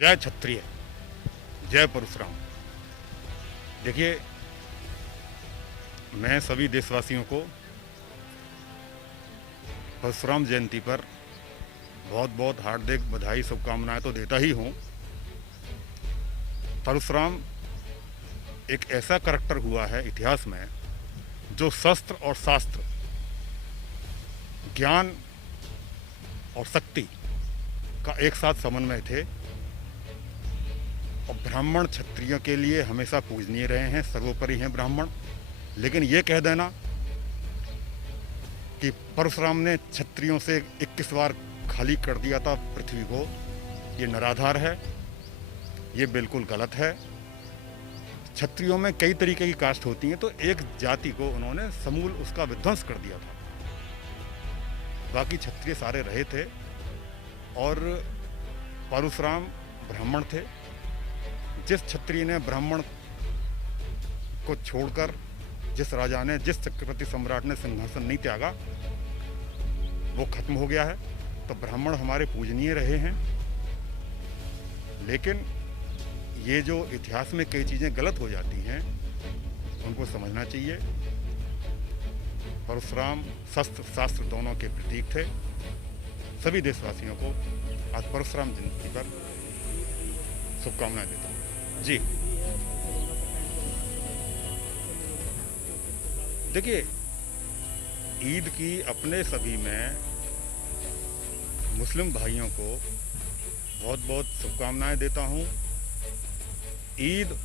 जय क्षत्रिय, जय परशुराम। देखिए, मैं सभी देशवासियों को परशुराम जयंती पर बहुत बहुत हार्दिक बधाई शुभकामनाएं तो देता ही हूँ। परशुराम एक ऐसा करैक्टर हुआ है इतिहास में जो शस्त्र और शास्त्र, ज्ञान और शक्ति का एक साथ समन्वय थे और ब्राह्मण क्षत्रियों के लिए हमेशा पूजनीय रहे हैं, सर्वोपरि हैं ब्राह्मण। लेकिन ये कह देना कि परशुराम ने क्षत्रियों से 21 बार खाली कर दिया था पृथ्वी को, ये निराधार है, ये बिल्कुल गलत है। क्षत्रियों में कई तरीके की कास्ट होती हैं, तो एक जाति को उन्होंने समूल उसका विध्वंस कर दिया था। बाकी क्षत्रिय सारे रहे थे और परशुराम ब्राह्मण थे। जिस क्षत्रिय ने ब्राह्मण को छोड़कर, जिस राजा ने, जिस चक्रवर्ती सम्राट ने सिंहासन नहीं त्यागा, वो खत्म हो गया है। तो ब्राह्मण हमारे पूजनीय रहे हैं। लेकिन ये जो इतिहास में कई चीज़ें गलत हो जाती हैं, उनको समझना चाहिए। परशुराम शस्त्र शास्त्र दोनों के प्रतीक थे। सभी देशवासियों को आज परशुराम जयंती पर शुभकामनाएं देता हूँ। जी देखिए, ईद की अपने सभी में मुस्लिम भाइयों को बहुत बहुत शुभकामनाएं देता हूँ। ईद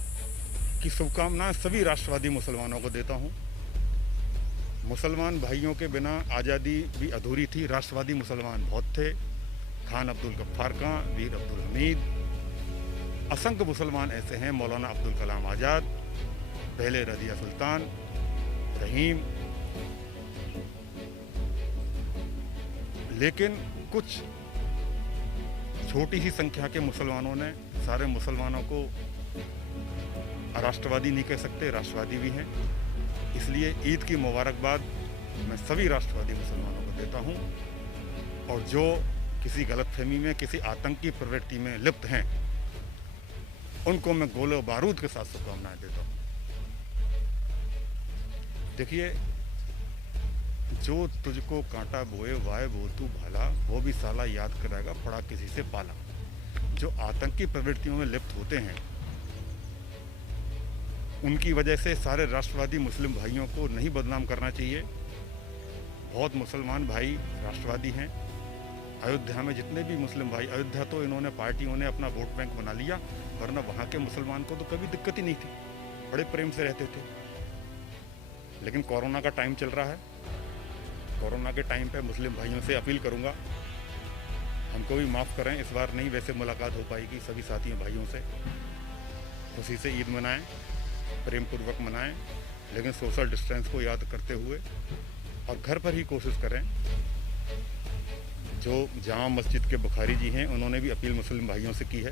की शुभकामनाएं सभी राष्ट्रवादी मुसलमानों को देता हूँ। मुसलमान भाइयों के बिना आज़ादी भी अधूरी थी। राष्ट्रवादी मुसलमान बहुत थे, खान अब्दुल गफ्फार खां, वीर अब्दुल हमीद, असंख्य मुसलमान ऐसे हैं, मौलाना अब्दुल कलाम आज़ाद, पहले रज़िया सुल्तान, रहीम। लेकिन कुछ छोटी ही संख्या के मुसलमानों ने सारे मुसलमानों को राष्ट्रवादी नहीं कह सकते, राष्ट्रवादी भी हैं। इसलिए ईद की मुबारकबाद मैं सभी राष्ट्रवादी मुसलमानों को देता हूं, और जो किसी गलतफहमी में, किसी आतंकी प्रवृत्ति में लिप्त हैं, उनको मैं गोले बारूद के साथ शुभकामनाएं देता हूं। देखिए, जो तुझको कांटा बोए वाए वो तू भाला, वो भी साला याद कराएगा पड़ा किसी से पाला। जो आतंकी प्रवृत्तियों में लिप्त होते हैं, उनकी वजह से सारे राष्ट्रवादी मुस्लिम भाइयों को नहीं बदनाम करना चाहिए। बहुत मुसलमान भाई राष्ट्रवादी हैं। अयोध्या में जितने भी मुस्लिम भाई, अयोध्या तो इन्होंने, पार्टियों ने अपना वोट बैंक बना लिया, वरना वहाँ के मुसलमान को तो कभी दिक्कत ही नहीं थी, बड़े प्रेम से रहते थे। लेकिन कोरोना का टाइम चल रहा है। कोरोना के टाइम पे मुस्लिम भाइयों से अपील करूँगा, हमको भी माफ़ करें, इस बार नहीं वैसे मुलाकात हो पाएगी सभी साथियों भाइयों से। खुशी से ईद मनाएं, प्रेम पूर्वक मनाएं, लेकिन सोशल डिस्टेंस को याद करते हुए, और घर पर ही कोशिश करें। जो जामा मस्जिद के बुखारी जी हैं, उन्होंने भी अपील मुस्लिम भाइयों से की है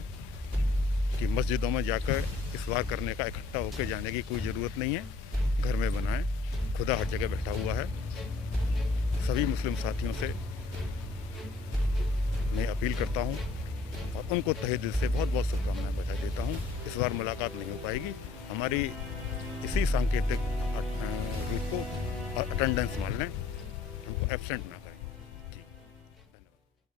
कि मस्जिदों में जाकर इस बार करने का, इकट्ठा होकर जाने की कोई ज़रूरत नहीं है, घर में बनाएं, खुदा हर जगह बैठा हुआ है। सभी मुस्लिम साथियों से मैं अपील करता हूं और उनको तहे दिल से बहुत बहुत शुभकामनाएं बधाई देता हूं। इस बार मुलाकात नहीं हो पाएगी, हमारी इसी सांकेतिक रूप को और अटेंडेंस मान लें, हमको एब्सेंट ना करें।